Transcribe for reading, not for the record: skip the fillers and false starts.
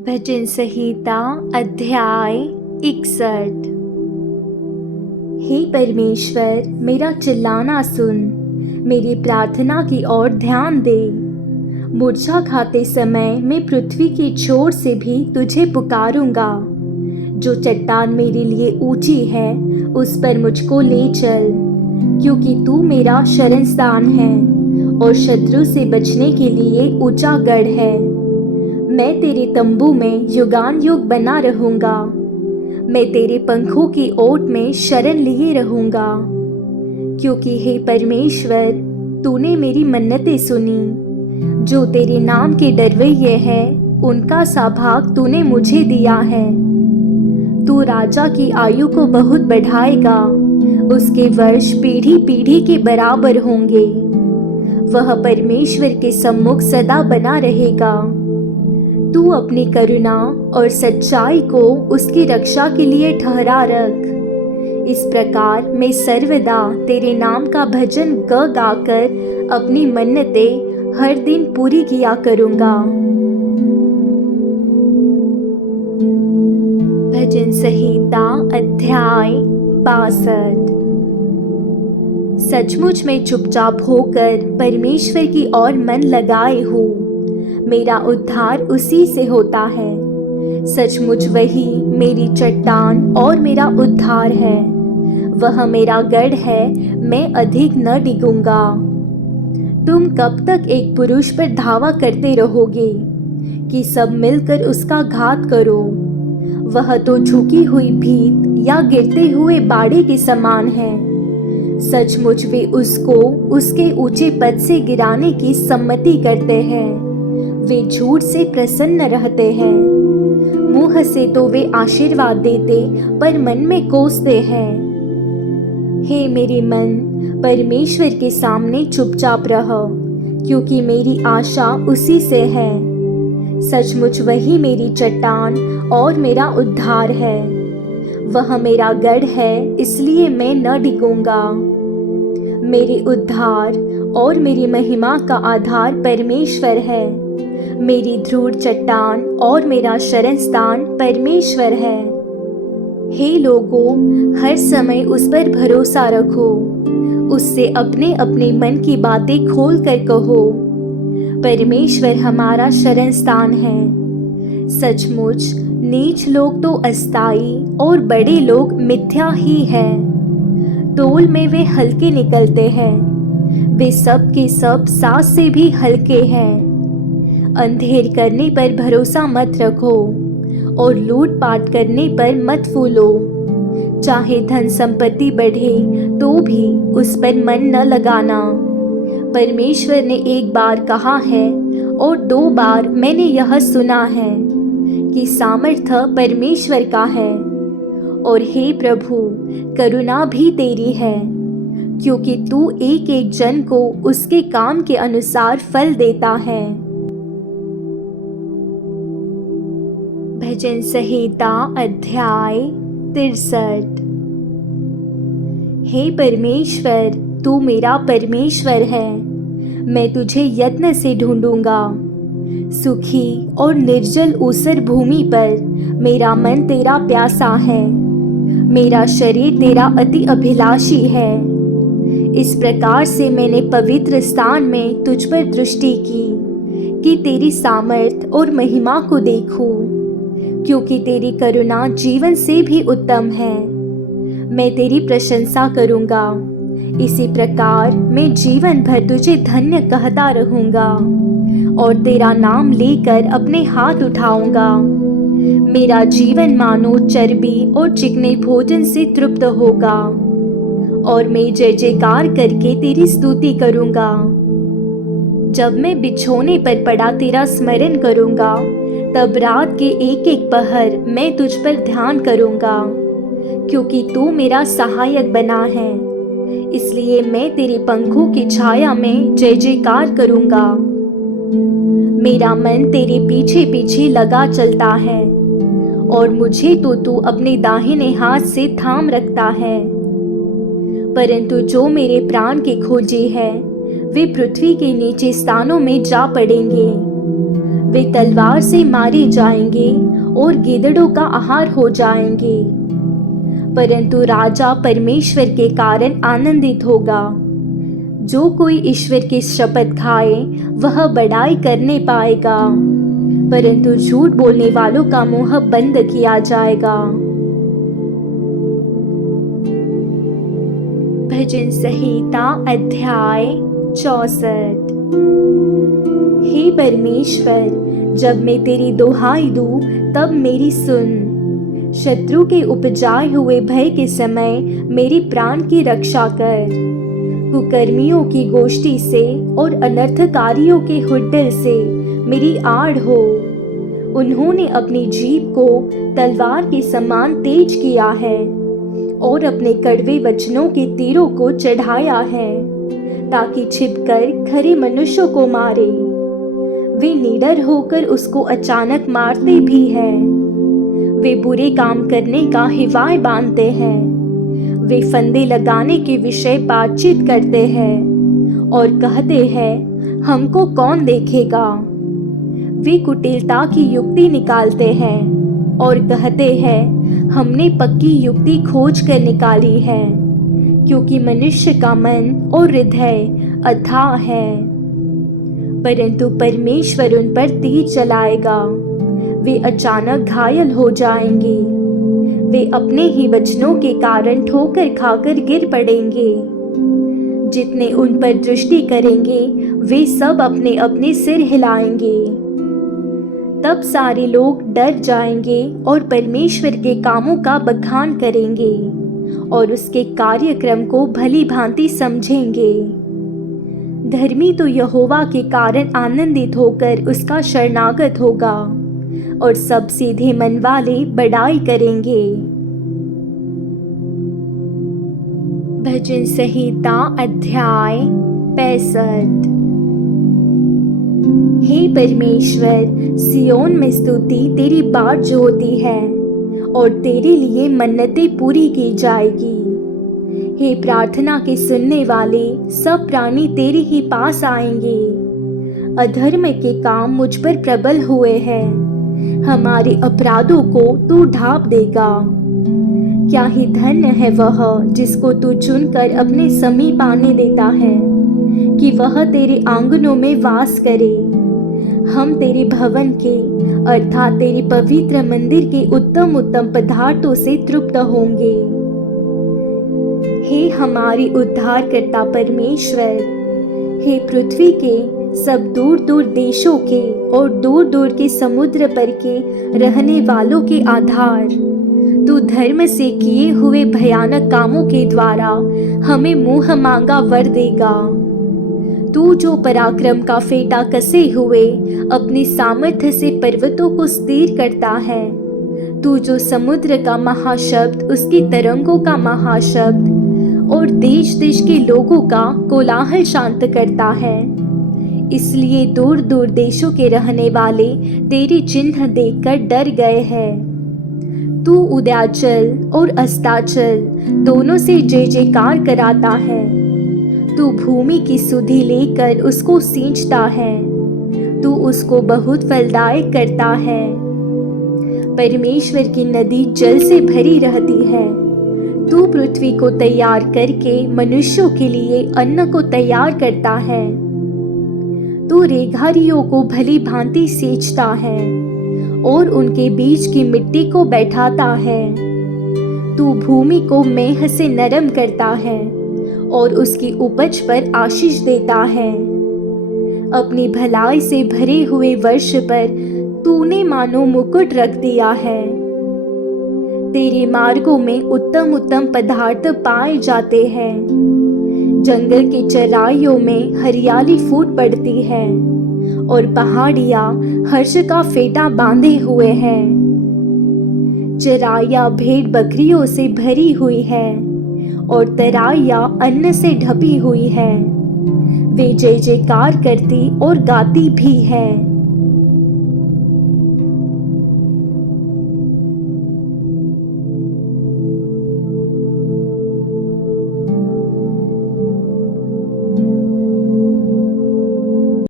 भजन संहिता अध्याय 61। हे परमेश्वर, मेरा चिल्लाना सुन, मेरी प्रार्थना की ओर ध्यान दे। मूर्छा खाते समय मैं पृथ्वी के छोर से भी तुझे पुकारूंगा। जो चट्टान मेरे लिए ऊंची है, उस पर मुझको ले चल, क्योंकि तू मेरा शरणस्थान है और शत्रु से बचने के लिए ऊंचा गढ़ है। मैं तेरे तंबू में युगान युग बना रहूंगा। मैं तेरे पंखों की ओट में शरण लिए रहूंगा, क्योंकि हे परमेश्वर, तूने मेरी मन्नतें सुनी। जो तेरे नाम के डरवैये हैं, उनका सा भाग तूने मुझे दिया है। तू राजा की आयु को बहुत बढ़ाएगा, उसके वर्ष पीढ़ी पीढ़ी के बराबर होंगे। वह परमेश्वर के सम्मुख सदा बना रहेगा। तू अपनी करुणा और सच्चाई को उसकी रक्षा के लिए ठहरा रख। इस प्रकार मैं सर्वदा तेरे नाम का भजन गा गाकर अपनी मन्नतें हर दिन पूरी किया करूँगा। भजन संहिता अध्याय 62। सचमुच में चुपचाप होकर परमेश्वर की ओर मन लगाए हूँ। मेरा उद्धार उसी से होता है। सचमुच वही मेरी चट्टान और मेरा उद्धार है। वह मेरा गढ़ है, मैं अधिक न डिगूंगा। तुम कब तक एक पुरुष पर धावा करते रहोगे कि सब मिलकर उसका घात करो? वह तो झुकी हुई भीत या गिरते हुए बाड़े के समान है। सचमुच वे उसको उसके ऊंचे पद से गिराने की सम्मति करते हैं। वे झूठ से प्रसन्न रहते हैं। मुंह से तो वे आशीर्वाद देते, पर मन में कोसते हैं। हे मेरे मन, परमेश्वर के सामने चुपचाप रह, क्योंकि मेरी आशा उसी से है। सचमुच वही मेरी चट्टान और मेरा उद्धार है। वह मेरा गढ़ है, इसलिए मैं न डिगूंगा। मेरे उद्धार और मेरी महिमा का आधार परमेश्वर है। मेरी दृढ़ चट्टान और मेरा शरणस्थान परमेश्वर है। हे लोगों, हर समय उस पर भरोसा रखो। उससे अपने अपने मन की बातें खोल कर कहो। परमेश्वर हमारा शरणस्थान है। सचमुच नीच लोग तो अस्थाई और बड़े लोग मिथ्या ही हैं। तोल में वे हल्के निकलते हैं। वे सब के सब साँस से भी हल्के हैं। अंधेर करने पर भरोसा मत रखो और लूटपाट करने पर मत फूलो। चाहे धन संपत्ति बढ़े तो भी उस पर मन न लगाना। परमेश्वर ने एक बार कहा है और 2 बार मैंने यह सुना है कि सामर्थ्य परमेश्वर का है। और हे प्रभु, करुणा भी तेरी है, क्योंकि तू एक एक जन को उसके काम के अनुसार फल देता है। भजन संहिता अध्याय 63। हे परमेश्वर, तू मेरा परमेश्वर है। मैं तुझे यत्न से ढूंढूंगा। सुखी और निर्जल ऊसर भूमि पर मेरा मन तेरा प्यासा है। मेरा शरीर तेरा अति अभिलाषी है। इस प्रकार से मैंने पवित्र स्थान में तुझ पर दृष्टि की कि तेरी सामर्थ और महिमा को देखूं, क्योंकि तेरी करुणा जीवन से भी उत्तम है। मैं तेरी प्रशंसा करूंगा। इसी प्रकार मैं जीवन भर तुझे धन्य कहता रहूंगा और तेरा नाम लेकर अपने हाथ उठाऊंगा। मेरा जीवन मानो चर्बी और चिकने भोजन से तृप्त होगा और मैं जय जयकार करके तेरी स्तुति करूंगा। जब मैं बिछोने पर पड़ा तेरा स्मरण करूंगा, तब रात के एक एक पहर मैं तुझ पर ध्यान करूंगा, क्योंकि तू मेरा सहायक बना है। इसलिए मैं तेरे पंखों की छाया में जय जयकार करूंगा। मेरा मन तेरे पीछे पीछे लगा चलता है और मुझे तो तू अपने दाहिने हाथ से थाम रखता है। परंतु जो मेरे प्राण के खोजी है, वे पृथ्वी के नीचे स्थानों में जा पड़ेंगे। वे तलवार से मारे जाएंगे और गिद्धड़ों का आहार हो जाएंगे। परंतु राजा परमेश्वर के कारण आनंदित होगा। जो कोई ईश्वर की शपथ खाए वह बड़ाई करने पाएगा, परंतु झूठ बोलने वालों का मुंह बंद किया जाएगा। भजन संहिता अध्याय 64। हे परमेश्वर, जब मैं तेरी दुहाई दूं तब मेरी सुन। शत्रु के उपजाए हुए भय के समय मेरी प्राण की रक्षा कर। कुकर्मियों की गोष्ठी से और अनर्थकारियों के हुड्डल से मेरी आड़ हो। उन्होंने अपनी जीभ को तलवार के समान तेज किया है और अपने कड़वे वचनों के तीरों को चढ़ाया है, ताकि छिपकर खरे मनुष्यों को मारे। वे निडर होकर उसको अचानक मारते भी हैं। वे बुरे काम करने का हिवाए बांधते हैं। वे फंदे लगाने के विषय बातचीत करते हैं और कहते हैं, हमको कौन देखेगा। वे कुटिलता की युक्ति निकालते हैं और कहते हैं, हमने पक्की युक्ति खोज कर निकाली है, क्योंकि मनुष्य का मन और हृदय अथाह है। परंतु परमेश्वर उन पर तीर चलाएगा। वे अचानक घायल हो जाएंगे। वे अपने ही वचनों के कारण ठोकर खाकर गिर पड़ेंगे। जितने उन पर दृष्टि करेंगे वे सब अपने अपने सिर हिलाएंगे। तब सारे लोग डर जाएंगे और परमेश्वर के कामों का बखान करेंगे और उसके कार्यक्रम को भली भांति समझेंगे। धर्मी तो यहोवा के कारण आनंदित होकर उसका शरणागत होगा और सब सीधे मन वाले बड़ाई करेंगे। भजन संहिता अध्याय 65। हे परमेश्वर, सियोन में स्तुति तेरी बाट जो होती है और तेरे लिए मन्नतें पूरी की जाएगी। हे प्रार्थना के सुनने वाले, सब प्राणी तेरे ही पास आएंगे। अधर्म के काम मुझ पर प्रबल हुए हैं। हमारे अपराधों को तू ढांप देगा। क्या ही धन्य है वह जिसको तू चुनकर अपने समीप आने देता है, कि वह तेरे आंगनों में वास करे। हम तेरे भवन के अर्थात तेरे पवित्र मंदिर के उत्तम उत्तम पदार्थों से तृप्त होंगे। हे हमारे उद्धारकर्ता परमेश्वर, हे पृथ्वी के सब दूर दूर देशों के और दूर दूर के समुद्र पर के रहने वालों के आधार, तू धर्म से किए हुए भयानक कामों के द्वारा हमें मुंह मांगा वर देगा। तू जो पराक्रम का फेटा कसे हुए अपनी सामर्थ्य से पर्वतों को स्थिर करता है, तू जो समुद्र का महाशब्द, उसकी तरंगों का महाशब्द और देश देश के लोगों का कोलाहल शांत करता है, इसलिए दूर दूर देशों के रहने वाले तेरे चिन्ह देखकर डर गए हैं। तू उदयाचल और अस्ताचल दोनों से जय जयकार कराता है। तू भूमि की सुधि लेकर उसको सींचता है। तू उसको बहुत फलदायक करता है। परमेश्वर की नदी जल से भरी रहती है। तू पृथ्वी को तैयार करके मनुष्यों के लिए अन्न को तैयार करता है। तू रेघारियों को भली भांति सींचता है और उनके बीच की मिट्टी को बैठाता है। तू भूमि को मेंह से नरम करता है और उसकी उपज पर आशीष देता है। अपनी भलाई से भरे हुए वर्ष पर तूने मानो मुकुट रख दिया है। तेरे मार्गों में उत्तम उत्तम पदार्थ पाए जाते हैं। जंगल की चराइयों में हरियाली फूट पड़ती है और पहाड़ियाँ हर्ष का फेटा बांधे हुए हैं। चराइयाँ भेड़ बकरियों से भरी हुई है और तराइयाँ अन्न से ढपी हुई है। वे जय जयकार करती और गाती भी है।